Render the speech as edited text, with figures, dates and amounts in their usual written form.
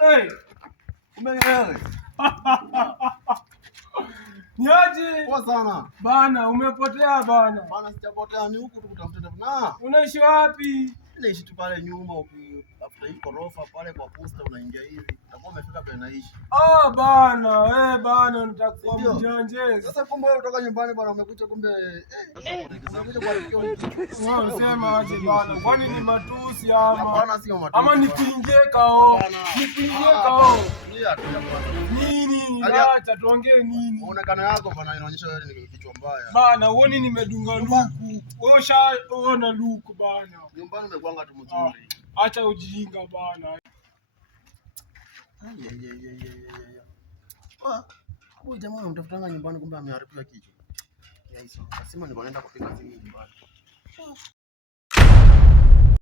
Hey. Umeelewa? Niaje? Poa sana. Bana, umepotea bana. Bana sijapotea, ni huku tu kutafuta na. Unaishi wapi? Naishi tu pale nyuma ukitafuta hii ghorofa pale kwa posta unaingia hivi. Utakuwa umefika pale naishi. Bana, bana nitakuwa mjanje. Sasa kumbe wewe kutoka nyumbani bana umekuja kumbe umekuja kwa tukio hili. Wao sema aje bana. Kwani ni matusi ama? Hapana sio matusi. Ama nikuingie kao. Nikuingie kao. Ndio tu hapa. Nini? Acha tuongee nini? Muonekano yako bana inaonyesha wewe ni kichwa mbaya. Bana, uone nimedunga luku. Wewe ushaona luku bana. Nyumbani umekuanga tu mzuri. Acha ujinga bana. Huyu jamaa anamtafutanga nyumbani kumbe ameharibiwa kichwa. Sema niko naenda kupiga simu nyumbani.